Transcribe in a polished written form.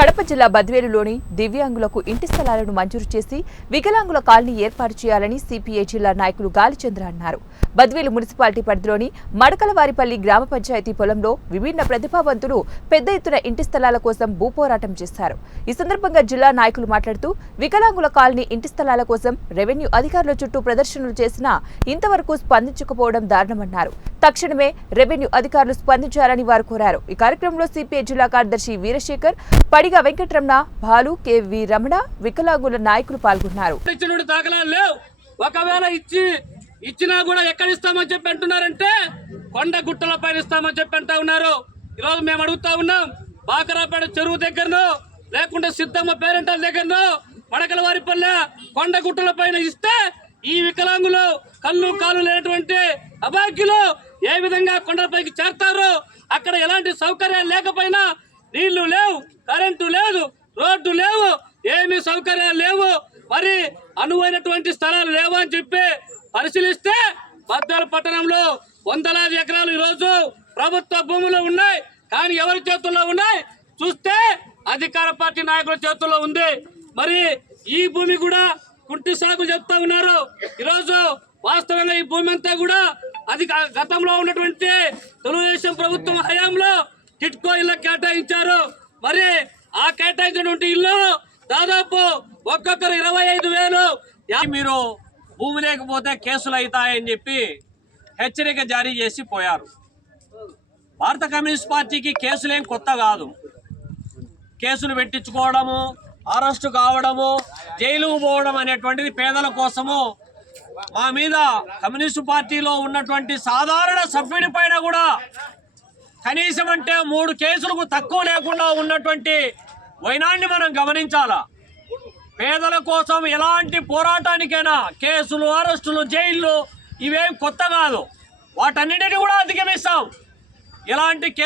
కడప జిల్లా బద్వేలులోని దివ్యాంగులకు ఇంటి స్థలాలను మంజూరు చేసి వికలాంగుల కాలనీ ఏర్పాటు చేయాలని సిపిఐ జిల్లా నాయకులు గాలిచంద్ర అన్నారు. బద్వేలు మున్సిపాలిటీ పరిధిలోని మడకలవారిపల్లి గ్రామ పంచాయతీ పొలంలో విభిన్న ప్రతిభావంతులు పెద్ద ఎత్తున ఇంటి స్థలాల కోసం భూపోరాటం చేశారు. ఈ సందర్భంగా జిల్లా నాయకులు మాట్లాడుతూ వికలాంగుల కాలనీ ఇంటి స్థలాల కోసం రెవెన్యూ అధికారుల చుట్టూ ప్రదర్శనలు చేసినా ఇంతవరకు స్పందించకపోవడం దారుణమన్నారు. తక్షణమే రెవెన్యూ అధికారులు స్పందించాలని వారు కోరారు. ఈ కార్యక్రమంలో సిపిఐ జిల్లా కార్యదర్శి వీరశేఖర్, పడిగా వెంకటరమణ, భాలు, కెవి రమణ, వికలాంగుల నాయకులు పాల్గొన్నారు. ఒకవేళ ఇచ్చినా కూడా ఎక్కడ ఇస్తామని చెప్పి అంటున్నారంటే కొండ గుట్టల పైన ఇస్తామని చెప్పి అంటా ఉన్నారు. ఈరోజు మేము అడుగుతా ఉన్నాం, బాకరాపేట చెరువు దగ్గరనో లేకుంటే సిద్ధమ్మ పేరెంటల దగ్గరనో మడకలవారిపల్లె కొండ గుట్టల పైన ఇస్తే ఈ వికలాంగులు కళ్ళు కాలు లేనటువంటి అభాగ్యులు ఏ విధంగా కొండలపైకి చేరతారో, అక్కడ ఎలాంటి సౌకర్యాలు లేకపోయినా నీళ్లు లేవు, కరెంటు లేదు, రోడ్డు లేవు, ఏమి సౌకర్యాలు లేవు, మరి అనువైనటువంటి స్థలాలు లేవు అని చెప్పి పరిశీలిస్తే బద్వేలు పట్టణంలో వందలాది ఎకరాలు ఈరోజు ప్రభుత్వ భూములు ఉన్నాయి. కానీ ఎవరి చేతుల్లో ఉన్నాయి చూస్తే అధికార పార్టీ నాయకుల చేతుల్లో ఉంది. మరి ఈ భూమి కూడా కుంటి సాగు చెప్తా ఉన్నారు. ఈరోజు వాస్తవంగా ఈ భూమి అంతా కూడా అది గతంలో ఉన్నటువంటి తెలుగుదేశం ప్రభుత్వం హయాంలో టిట్కో ఇళ్ళ కేటాయించారు. మరి ఆ కేటాయించినటువంటి ఇల్లు దాదాపు ఒక్కొక్కరు 25,000. మీరు భూమి లేకపోతే కేసులు అవుతాయని చెప్పి హెచ్చరిక జారీ చేసి పోయారు. భారత కమ్యూనిస్ట్ పార్టీకి కేసులేం కొత్త కాదు. కేసులు పెట్టించుకోవడము, అరెస్టు కావడము, జైలుకు పోవడం అనేటువంటిది పేదల కోసము. మా మీద కమ్యూనిస్టు పార్టీలో ఉన్నటువంటి సాధారణ సభ్యుడి పైన కూడా కనీసం అంటే 3 కేసులకు తక్కువ లేకుండా ఉన్నటువంటి వైనాన్ని మనం గమనించాలా. పేదల కోసం ఎలాంటి పోరాటానికైనా కేసులు, అరెస్టులు, జైళ్ళు ఇవేం కొత్త కాదు. వాటన్నిటిని కూడా అధిగమిస్తాం. ఎలాంటి కేసు